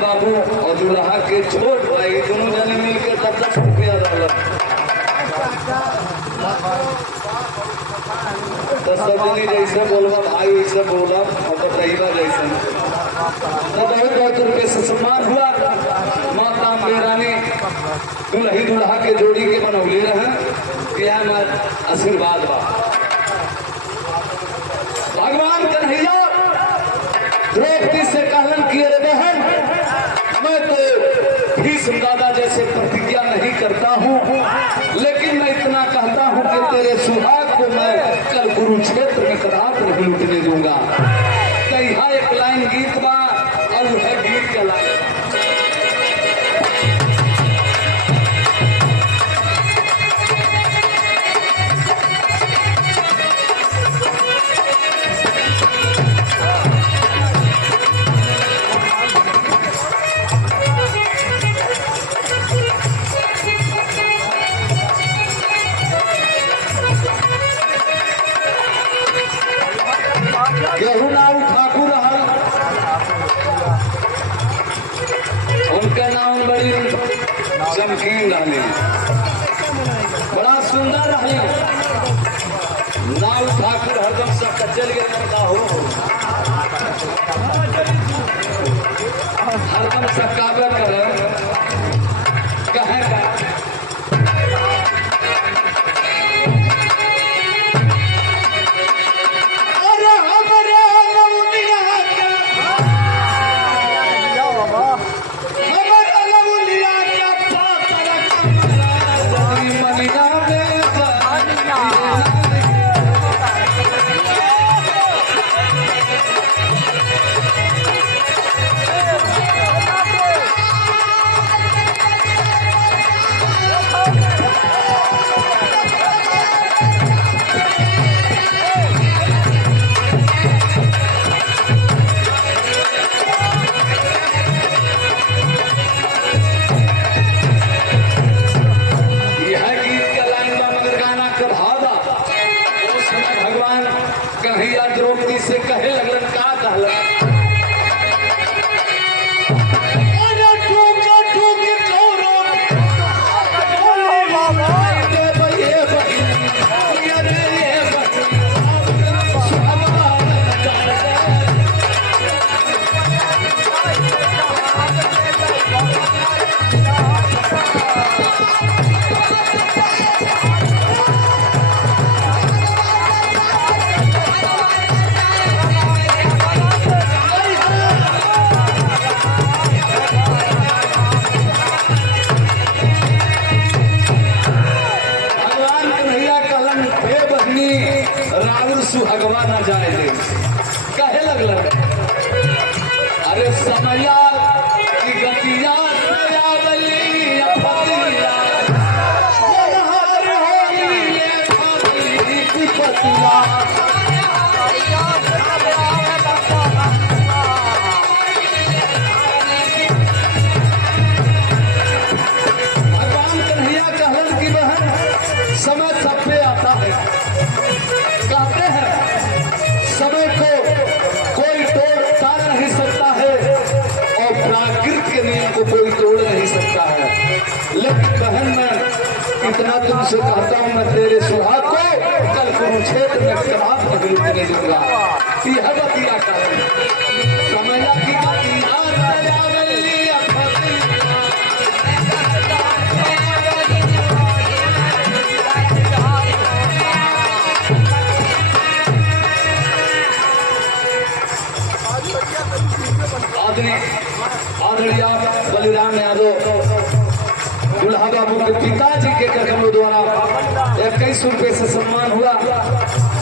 बाबू और दुल्हा के छोट भाई दोनों जने मिलकर 10 रुपया डाला तो सब जने जैसे बोलबा भाई वैसे बोला और बताइएगा जैसे तो बहुत रुपये से सम्मान हुआ। माँ कामबे रानी दुल्ही दुल्हा के जोड़ी के बनौले रहे क्या आशीर्वाद बा। भगवान कन्हैया द्रौपदी से कहलन कि अरे बहन मैं तो भीष्म दादा जैसे प्रतिज्ञा नहीं करता हूँ, लेकिन मैं इतना कहता हूँ कि तेरे सुहाग को मैं कल कुरुक्षेत्र में कदाप नहीं लुटने दूंगा। तो यहाँ एक लाइन गीत बा और है गीत का लाइन ठाकुर उनका नाम बड़ी चमकीन रहने बड़ा सुंदर रहे। नाव ठाकुर हरदम सब चल गए का हो हरदम सब काबल कर कहे का कन्हैया द्रौपदी से कहे लगलन का कहलन सुहगवा न जाए दे कहे लगल अरे समया की गतिया भगवान कन्हैया कहलन की बहन समय सब पे आता है। कहते हैं समय को कोई टाल नहीं सकता है और प्राकृतिक के नियम को कोई तोड़ नहीं सकता है। लेकिन बहन मैं इतना तुमसे कहता हूँ मैं तेरे सुहाग को कल कुरुक्षेत्र में कदाप नहीं लुटने दूंगा। यह बतिया कारण समय की आदरणीय बलिराम यादव दुल्हा बाबू के पिताजी के कदमों द्वारा 21 रुपये से सम्मान हुआ।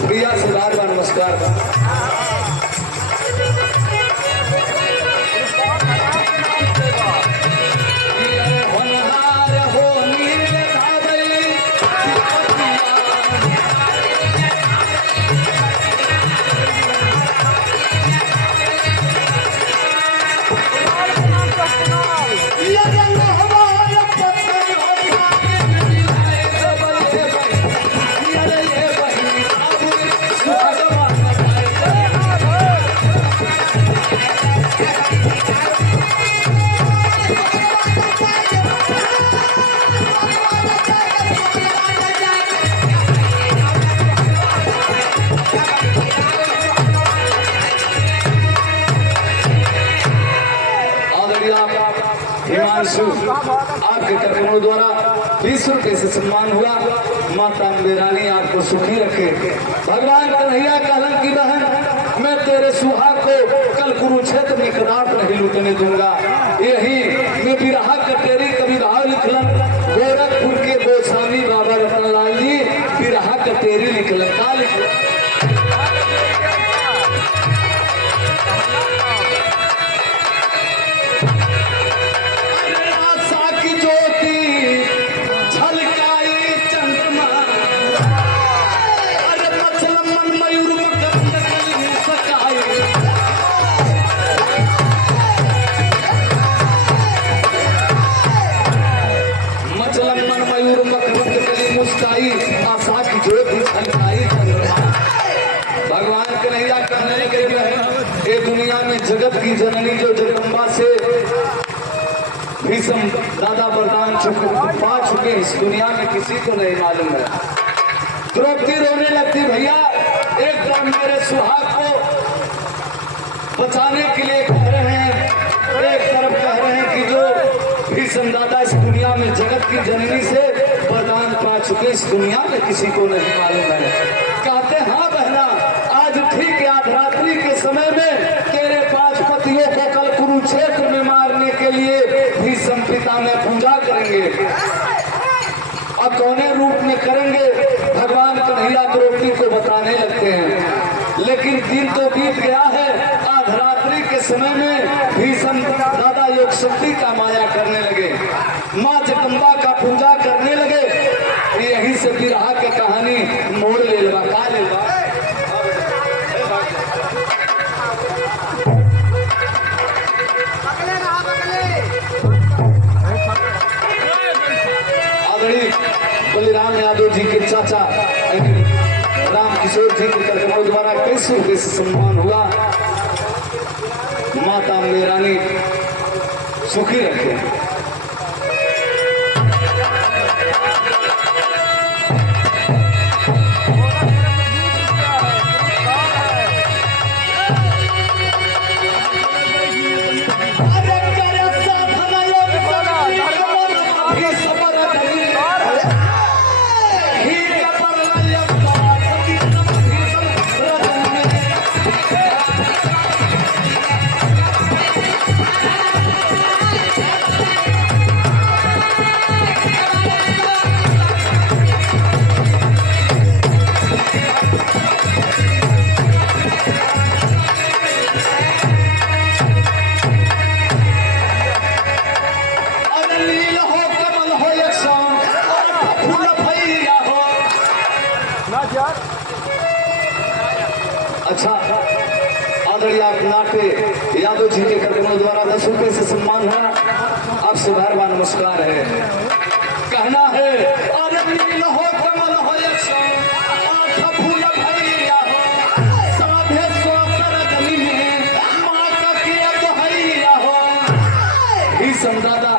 भैया से बार बार नमस्कार। हिमांशु आपके कर्मों द्वारा 20 रुपए से सम्मान हुआ। माता अम्बे रानी आपको सुखी रखे। भगवान कन्हैया कहलन की बहन मैं तेरे सुहाग को कल कुरुक्षेत्र में कदाप नहीं लूटने दूंगा। यही मैं बिरहा कटेरी कवि भाव लिखलन गोरखपुर के गोस्वामी बाबा रतनलाल जी बिरहा कटेरी लिखलन का लिखलन भगवान कन्हैया कहने लगे ये दुनिया में जगत की जननी जो जगदम्बा से भीषम दादा वरदान पा चुके इस दुनिया में किसी को नहीं मालूम है। द्रौपदी रोने लगती भैया एकदम मेरे सुहाग को बचाने के लिए कह रहे हैं, एक तरफ कह रहे हैं कि जो भीषम दादा इस दुनिया में जगत की जननी से वरदान पा चुके इस दुनिया में किसी को नहीं मालूम है। कहते हाँ बहना आज ठीक याद रात्रि के समय में तेरे 5 पतियों को कल कुरुक्षेत्र में मारने के लिए भीषम पिता में पूजा करेंगे। अब कौने रूप में करेंगे भगवान कन्हैया द्रौपदी को बताने लगते हैं। लेकिन दिन तो बीत गया है। आज रात्रि के समय में भीषम दादा योग शक्ति का माया करने लगे, माँ जगदम्बा का पूजा करने लगे। यही से बिरहा के कहानी मोड़ ले लेवा का लेवा। आदरणीय बलिराम यादव जी के चाचा राम किशोर जी के कर्मों द्वारा 21 रुपए से सम्मान हुआ। माता अम्बे रानी सुखी रखे। अच्छा आदरणीय आप नाटे यादव जी के कर्मों द्वारा 10 रुपए से सम्मान हुआ। आपसे बार बार नमस्कार है। कहना है अरे नील हो कमल हो आठ फूल भैया हो साधे सोकर गली में माँ का किया तो हैया हो। भीषम दादा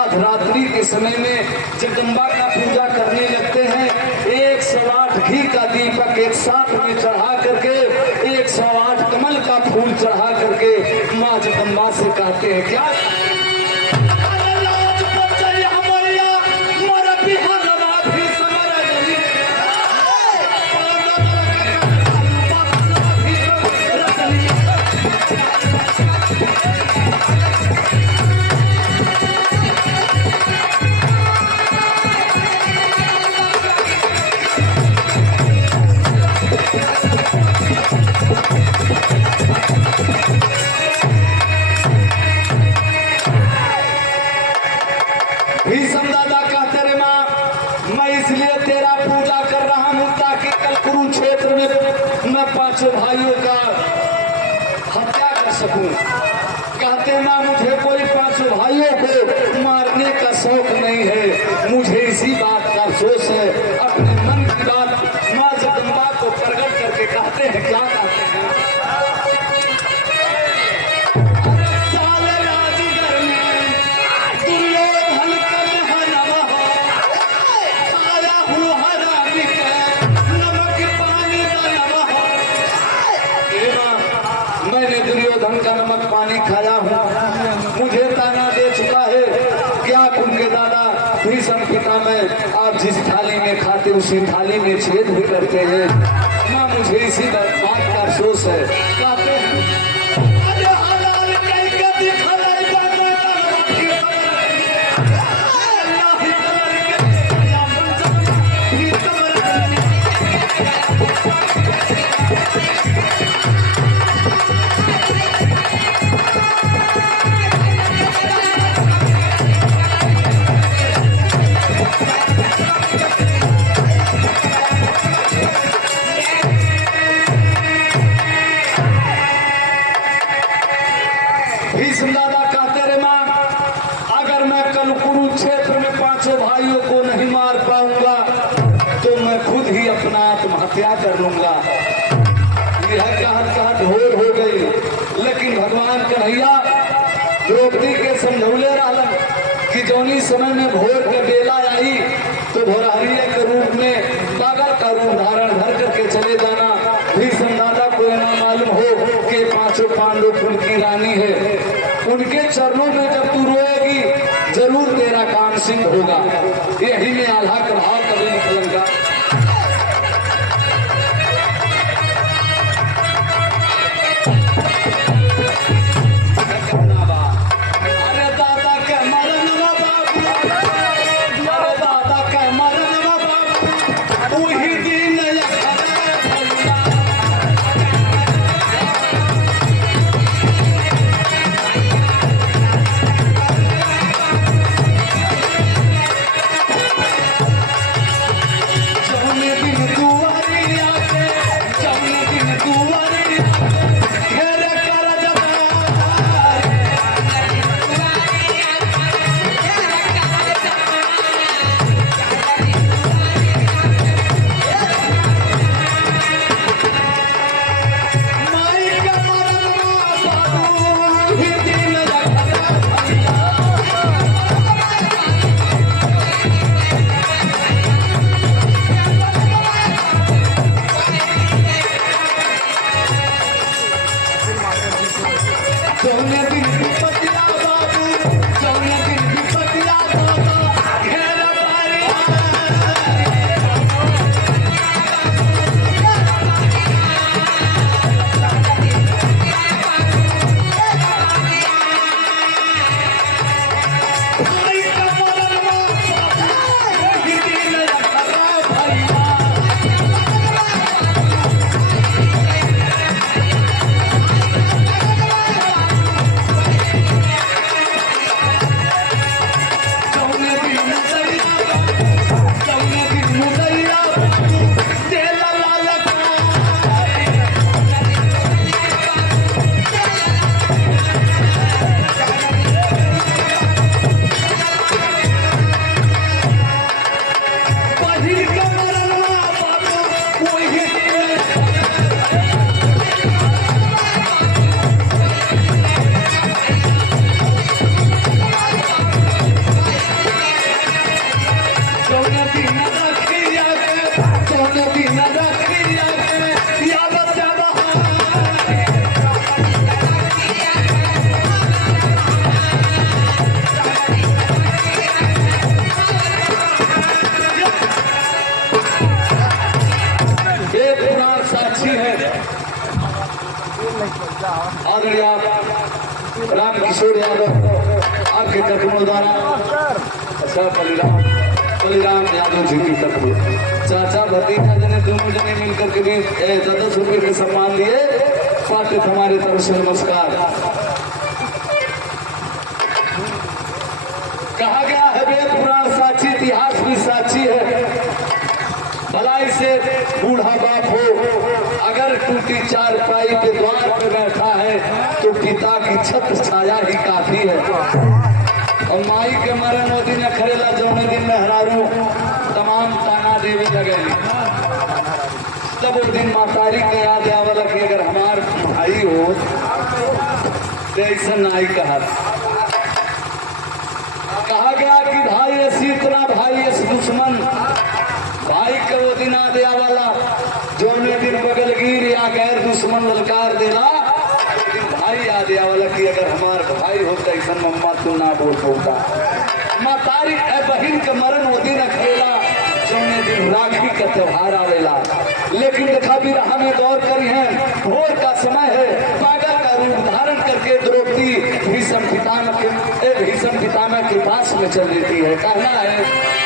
आज रात्रि के समय में जगदम्बा का पूजा करने लगते हैं। 108 घी का दीपक एक साथ में चढ़ा करके 108 कमल का फूल चढ़ा करके माँ जगदम्बा से कहते हैं क्या भीषम दादा कहते रे माँ मैं इसलिए तेरा पूजा कर रहा हूँ ताकि कल कुरुक्षेत्र में मैं 5 भाइयों का हत्या कर सकूं। कहते माँ मुझे कोई 5 भाइयों को मारने का शौक नहीं है, मुझे इसी बात का अफसोस है। अपने मन की बात माँ जगदम्बा को प्रकट करके कहते हैं क्या कहते हैं मैंने दुर्योधन का नमक पानी खाया हूँ, मुझे ताना दे चुका है उसी थाली में छेद भी करते हैं। माँ मुझे इसी बात का अफसोस है। कहते हैं अरे हलाल करके दिखलाई बाबा अल्लाह ही करके या मंजर ही भीष्म दादा कहते रे माँ, अगर मैं कल कुरुक्षेत्र में पांचों भाइयों को नहीं मार पाऊंगा तो मैं खुद ही अपना आत्महत्या कर लूंगा। यह कहत ढोर हो गई, लेकिन भगवान कन्हैया द्रौपदी के समझौले रहलन कि जौनी समय में भोर के बेला आई तो भोरहरिया के रूप में पागल का रूप धारण धर करके चले जाना। भीष्म दादा को न मालूम हो कि पांचों पांडव कुल की रानी है। उनके चरणों में जब तू रोएगी जरूर तेरा काम सिंह होगा। यही में आल्हा का भाव कभी निकलेगा। अरे दादा के मरनवा बाबू, अरे दादा के मरनवा बाबू, वही दिन आदरणीय राम किशोर यादव आपके तकमों द्वारा अच्छा बलिराम यादव जी की तकमों चाचा भतीजा जने दोनों जने मिलकर के भी 10 रुपये के सम्मान लिए। पात्र हमारे तरफ से नमस्कार। कहा गया है वेद पुराण साक्षी, इतिहास भी साक्षी है। भलाई से बूढ़ा बाप हो अगर टूटी चारपाई के द्वार पर बैठा है तो पिता की छत्र छाया ही काफी है। और माई के मरण वो दिन खरेला जौने दिन में हरारू तमाम ताना देवी लगेगी। तब उस दिन मातारी के याद आवला कि अगर हमार भाई हो तो ऐसा नाई कहा गया कि भाई ऐसी इतना भाई ऐसी दुश्मन भाई के वो दिन आ दिया वाला जौने दिन बगल गिर या गैर दुश्मन ललकार देला भाई आ दिया वाला कि अगर हमार भाई होता ऐसा मम्मा तू ना बोल होता। मातारी बहन के मरण वो दिन अकेला जौने दिन राखी का त्योहार आवेला। लेकिन देखा भी हमें गौर करी है, भोर का समय है, पागल का रूप धारण करके द्रौपदी भीष्म पितामह के पास में चल देती है। कहना है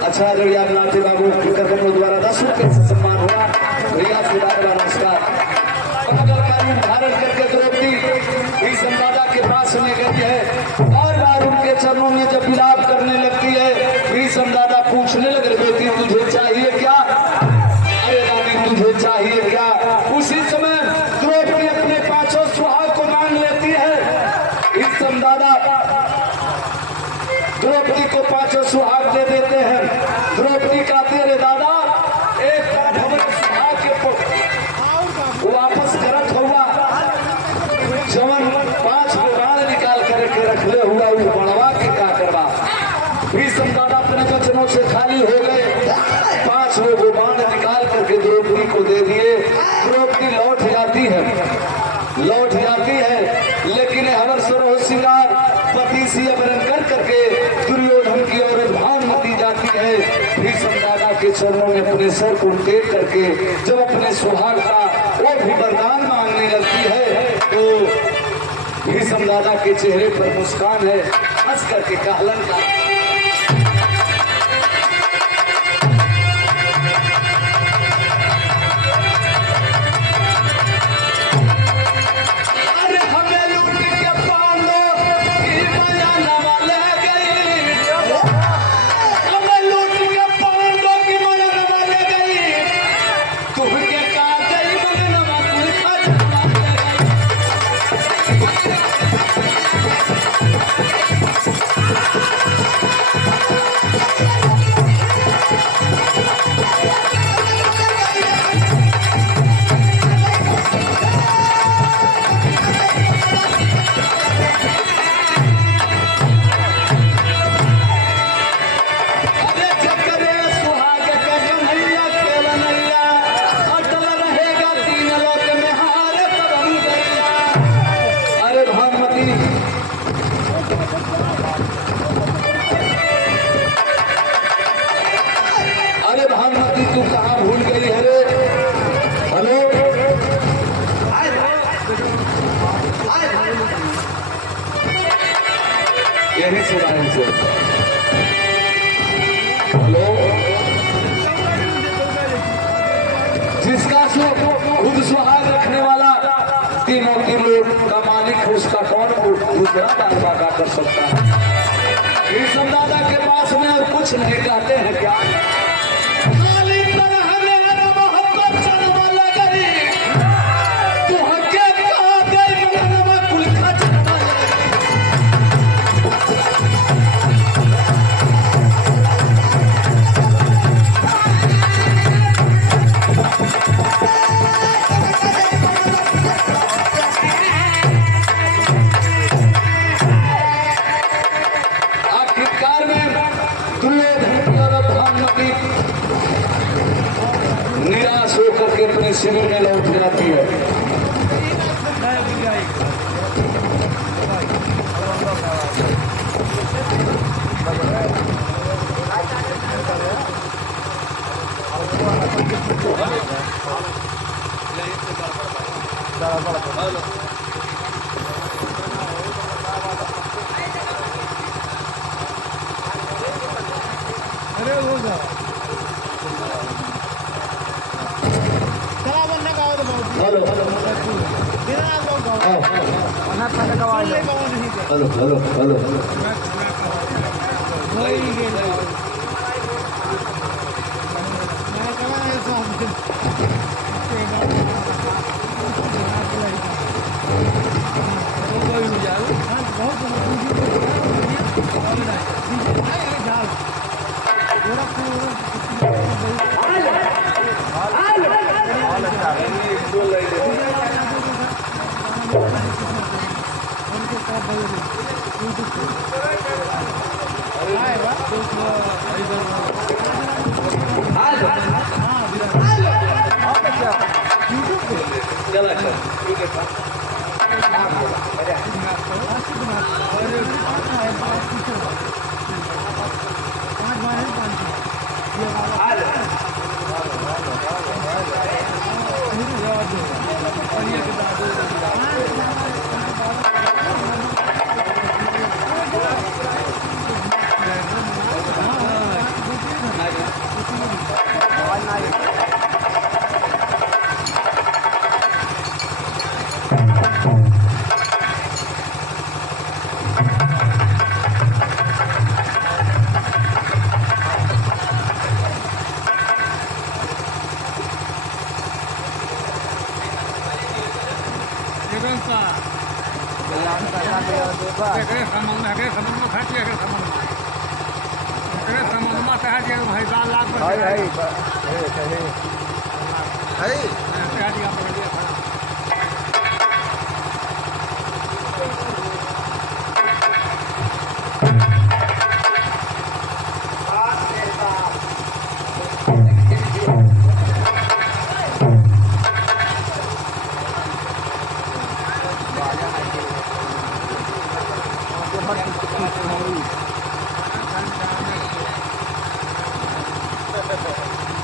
अच्छा जड़िया नाते बाबू कर्मों द्वारा 10 रुपये से सम्मान हुआ। भैया नमस्कार। पागल का रूप धारण करके द्रौपदी भीष्म दादा के पास में गई है, बार बार उनके चरणों में जब विलाप करने लगती है, भीष्म दादा पूछने लगे बेटी तुझे चाहिए क्या? अरे दादी तुझे चाहिए क्या? उसी समय द्रौपदी अपने 5 सुहाग को मांग लेती है। भीष्म दादा द्रौपदी को 5 सुहाग दे देते हैं। द्रौपदी कहती है दादा एक तरफ हमारे सुहाग के वापस करत हुआ जवन 5 बाण निकाल करके रखले हुआ वो बढ़वा के का करवा। भीष्म दादा अपने वचनों से खाली हो गए, 5 वो बाण निकाल करके द्रौपदी को दे दिए। द्रौपदी लौट जाती है लेकिन हवर सरो सिंगार पति से अपहरण कर करके दुर्योधन की औरत भानुमती जाती है। भीष्म दादा के चरणों में अपने सर को टेक करके जब अपने सुहाग का वो भी वरदान मांगने लगती है तो भीष्म दादा के चेहरे पर मुस्कान है, हंस करके कहलन का तू कहाँ भूल गई है रे? हेलो यही सुनाए से हेलो जिसका खुद सुहाग रखने वाला तीनों का मालिक है उसका कौन दूसरा बात कर सकता है? भीष्म दादा के पास में और कुछ नहीं कहते हैं क्या? निराश होकर के अपने शिविर में लौट जाती है। हेलो हेलो हेलो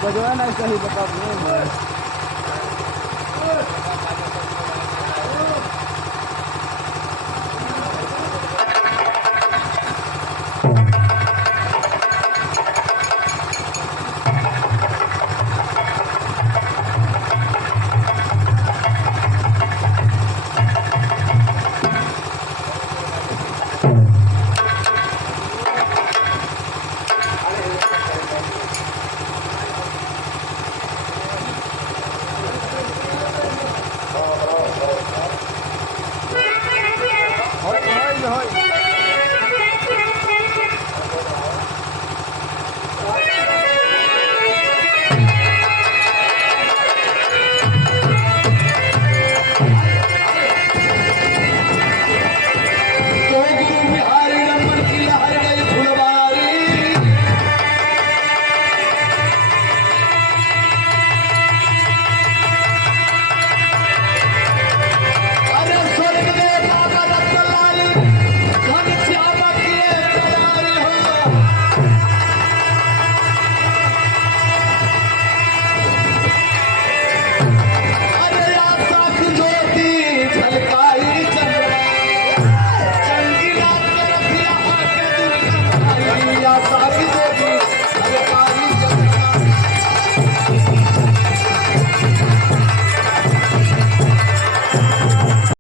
बजवाना सही बता